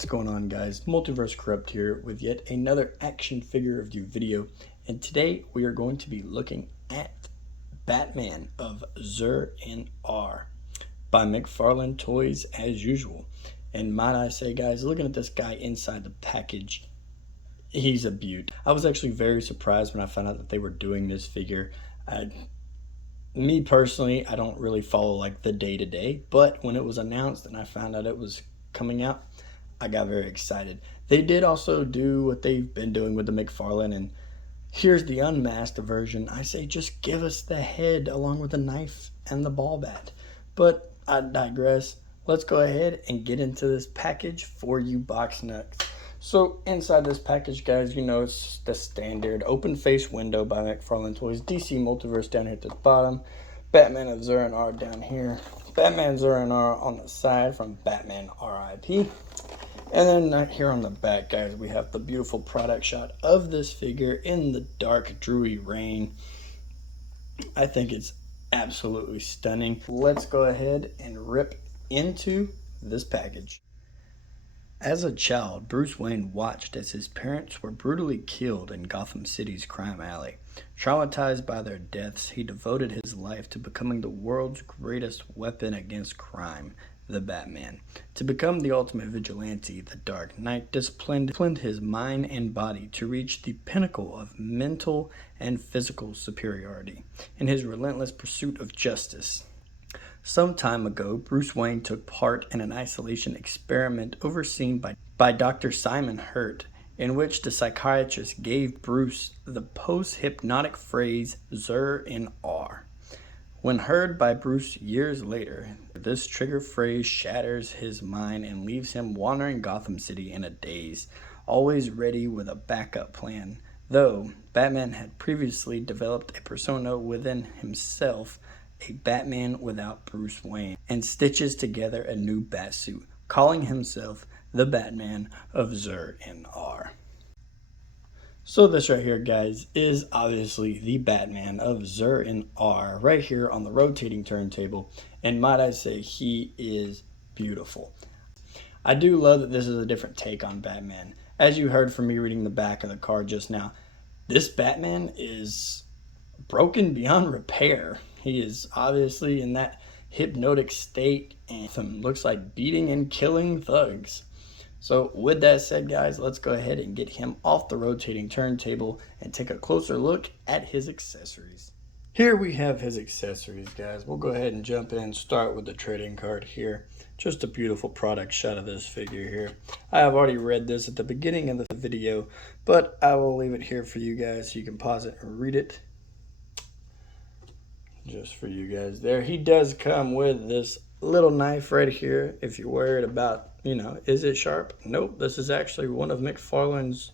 What's going on, guys? Multiverse Corrupt here with yet another action figure review video, and today we are going to be looking at Batman of Zur-En-Arrh by Mcfarlane Toys as usual. And might I say, guys, looking at this guy inside the package, he's a beaut. I was actually very surprised when I found out that they were doing this figure. Me personally, I don't really follow like the day-to-day, but when it was announced and I found out it was coming out, I got very excited. They did also do what they've been doing with the Mcfarlane, and here's the unmasked version. I say just give us the head along with the knife and the ball bat. But I digress. Let's go ahead and get into this package for you box nuts. So inside this package, guys, you know it's the standard open face window by Mcfarlane Toys, DC Multiverse down here at the bottom, Batman of Zur-En-Arrh down here, Batman Zur-En-Arrh on the side from Batman RIP. And then here on the back, guys, we have the beautiful product shot of this figure in the dark, dewy rain. I think it's absolutely stunning. Let's go ahead and rip into this package. As a child, Bruce Wayne watched as his parents were brutally killed in Gotham City's crime alley. Traumatized by their deaths, he devoted his life to becoming the world's greatest weapon against crime, the Batman. To become the ultimate vigilante, the Dark Knight disciplined his mind and body to reach the pinnacle of mental and physical superiority in his relentless pursuit of justice. Some time ago, Bruce Wayne took part in an isolation experiment overseen by Dr. Simon Hurt, in which the psychiatrist gave Bruce the post-hypnotic phrase Zur-En-Arrh. When heard by Bruce years later, this trigger phrase shatters his mind and leaves him wandering Gotham City in a daze, always ready with a backup plan. Though Batman had previously developed a persona within himself, a Batman without Bruce Wayne, and stitches together a new Batsuit, calling himself the Batman of Zur-En-Arrh. So this right here, guys, is obviously the Batman of Zur-En-Arrh right here on the rotating turntable, and might I say, he is beautiful. I do love that this is a different take on Batman. As you heard from me reading the back of the card just now, this Batman is broken beyond repair. He is obviously in that hypnotic state and looks like beating and killing thugs. So with that said, guys, let's go ahead and get him off the rotating turntable and take a closer look at his accessories. Here we have his accessories, guys. We'll go ahead and jump in and start with the trading card here. Just a beautiful product shot of this figure here. I have already read this at the beginning of the video, but I will leave it here for you guys so you can pause it and read it. Just for you guys there. He does come with this little knife right here if you're worried about, is it sharp? Nope, this is actually one of Mcfarlane's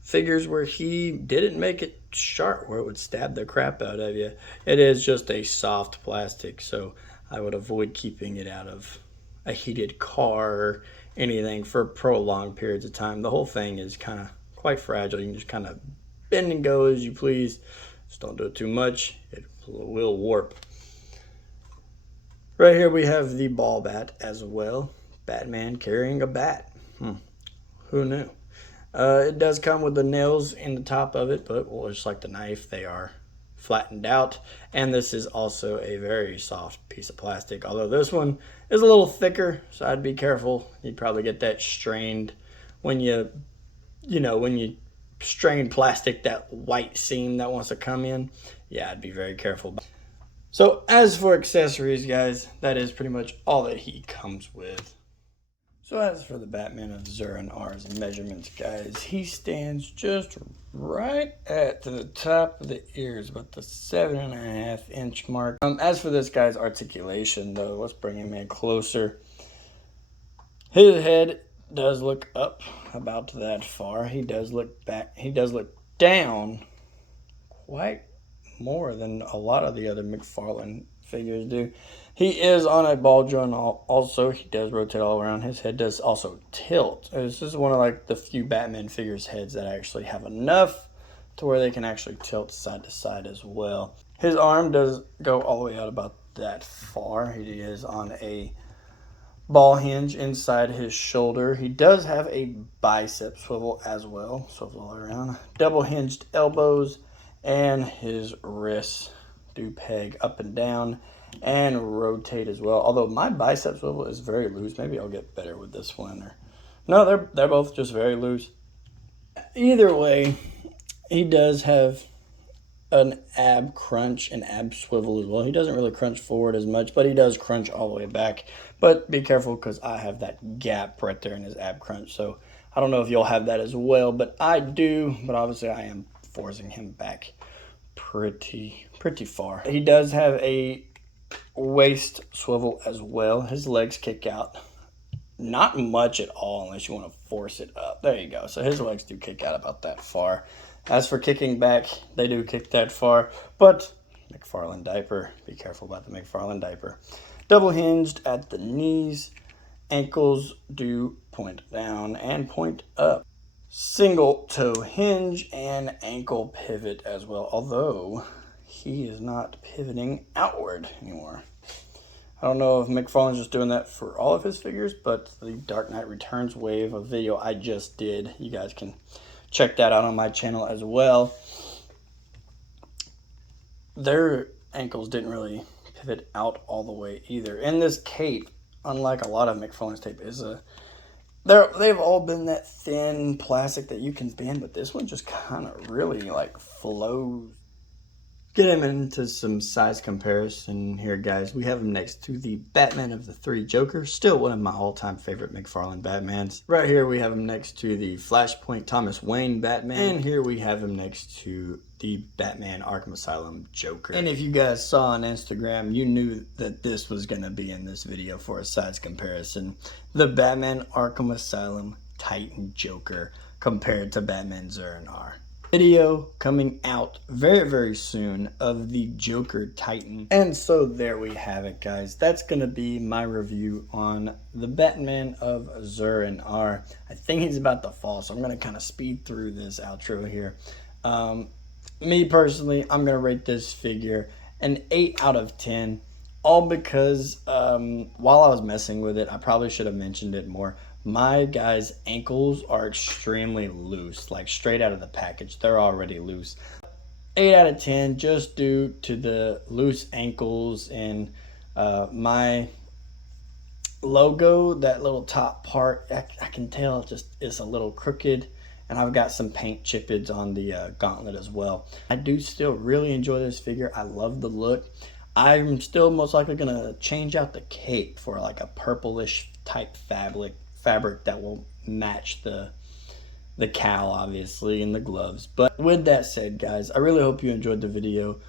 figures where he didn't make it sharp where it would stab the crap out of you. It is just a soft plastic, so I would avoid keeping it out of a heated car or anything for prolonged periods of time. The whole thing is kind of quite fragile. You can just kind of bend and go as you please. Just don't do it too much. It will warp. Right here we have the ball bat as well. Batman carrying a bat. Who knew? It does come with the nails in the top of it, but just like the knife, they are flattened out. And this is also a very soft piece of plastic, although this one is a little thicker, so I'd be careful. You'd probably get that strained when you strain plastic, that white seam that wants to come in. Yeah, I'd be very careful. So as for accessories, guys, that is pretty much all that he comes with. So as for the Batman of Zur-En-Arrh's measurements, guys, he stands just right at the top of the ears, about the 7.5 inch mark. As for this guy's articulation, though, let's bring him in closer. His head does look up about that far. He does look back. He does look down quite more than a lot of the other Mcfarlane figures do. He is on a ball joint also. He does rotate all around. His head does also tilt. This is one of like the few Batman figures heads that actually have enough to where they can actually tilt side to side as well. His arm does go all the way out about that far. He is on a ball hinge inside his shoulder. He does have a bicep swivel as well, swivel all around. Double hinged elbows, and his wrists do peg up and down and rotate as well. Although my bicep swivel is very loose. Maybe I'll get better with this one. Or no, they're both just very loose. Either way, he does have an ab crunch and ab swivel as well. He doesn't really crunch forward as much, but he does crunch all the way back. But be careful, because I have that gap right there in his ab crunch. So I don't know if you'll have that as well, but I do. But obviously I am forcing him back pretty far. He does have a waist swivel as well. His legs kick out. Not much at all unless you want to force it up. There you go. So his legs do kick out about that far. As for kicking back, they do kick that far. But Mcfarlane diaper. Be careful about the Mcfarlane diaper. Double hinged at the knees. Ankles do point down and point up. Single toe hinge and ankle pivot as well. Although he is not pivoting outward anymore. I don't know if Mcfarlane's just doing that for all of his figures, but the Dark Knight Returns wave, a video I just did, you guys can check that out on my channel as well. Their ankles didn't really pivot out all the way either. And this cape, unlike a lot of Mcfarlane's tape, is they've all been that thin plastic that you can bend, but this one just kind of really like flows. Get him into some size comparison here, guys. We have him next to the Batman of the Three Jokers, still one of my all-time favorite Mcfarlane Batmans. Right here we have him next to the Flashpoint Thomas Wayne Batman, and here we have him next to the Batman Arkham Asylum Joker. And if you guys saw on Instagram, you knew that this was going to be in this video for a size comparison. The Batman Arkham Asylum Titan Joker compared to Batman Zur-En-Arrh. Video coming out very soon of the Joker Titan. And so there we have it, guys. That's gonna be my review on the Batman of Zur-En-Arrh. I think he's about to fall, so I'm gonna kind of speed through this outro here. Me personally, I'm gonna rate this figure an 8 out of 10, all because while I was messing with it, I probably should have mentioned it more. My guy's ankles are extremely loose, like straight out of the package. They're already loose. 8 out of 10 just due to the loose ankles and my logo, that little top part, I can tell it just is a little crooked, and I've got some paint chippage on the gauntlet as well. I do still really enjoy this figure. I love the look. I'm still most likely gonna change out the cape for like a purplish type fabric that will match the cowl, obviously, and the gloves. But with that said, guys, I really hope you enjoyed the video.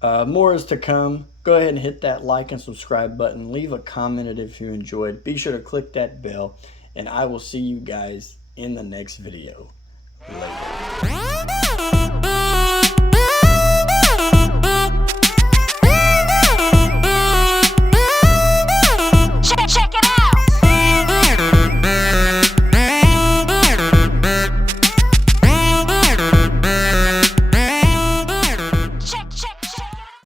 More is to come. Go ahead and hit that like and subscribe button. Leave a comment if you enjoyed. Be sure to click that bell, and I will see you guys in the next video. Later.